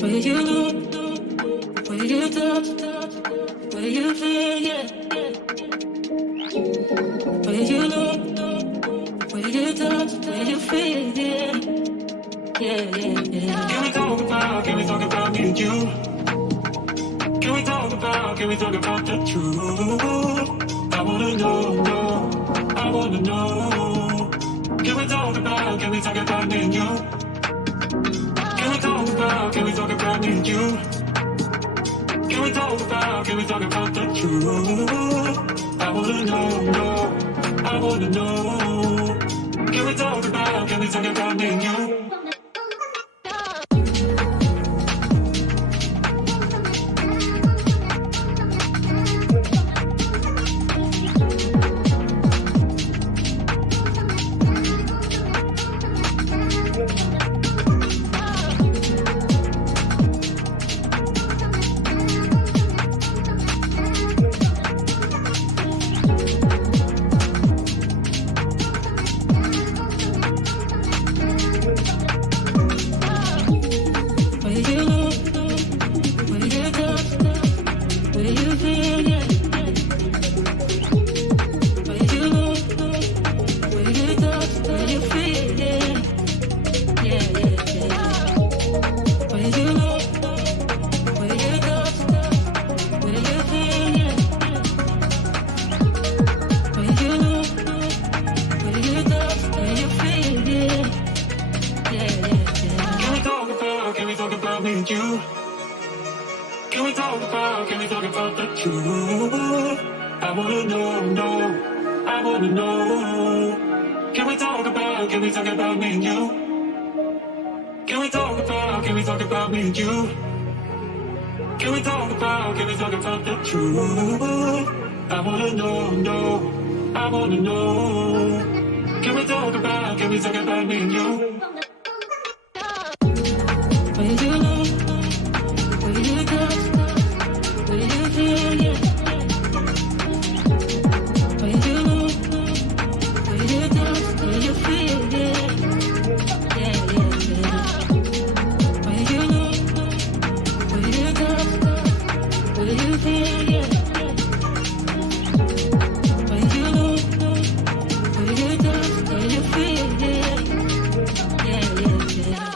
Where you look, where you touch, where you feel, yeah. Where you look, where you touch, where you feel, yeah. Yeah, yeah, yeah. Can we talk about me and you? Can we talk about the truth? I wanna know, I wanna know. Can we talk about me and you? Can we talk about me and you? Can we talk about the truth? I wanna know, I wanna know. Can we talk about me and you? Can we talk about the truth? I wanna know, I wanna know. Can we talk about me and you? Can we talk about me and you? Can we talk about the truth? I wanna know, I wanna know. Can we talk about me and you? Where you look, where you touch, where you feel, yeah. Where you look, where you touch, where you feel, yeah. Yeah, yeah, yeah. Where you look, where you touch, where you feel, yeah. Where you look, where you touch, where you feel, yeah. Yeah, yeah, yeah.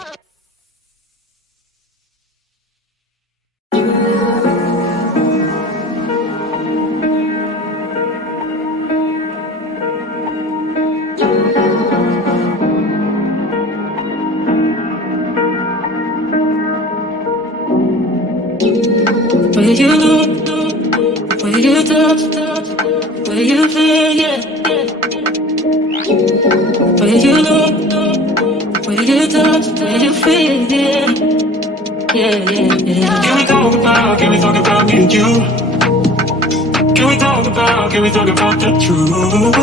Where you look, where you touch, where you feel, yeah. Where you look, where you touch, where you feel, yeah. Yeah, yeah, yeah. Can we talk about me and you? Can we talk about the truth?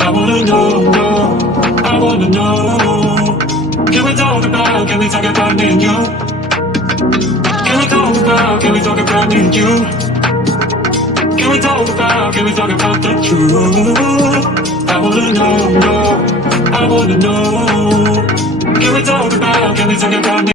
I wanna know, I wanna know. Can we talk about me and you? Can we talk about me and you? Can we talk about the truth? I wanna know, I wanna know. Can we talk about me?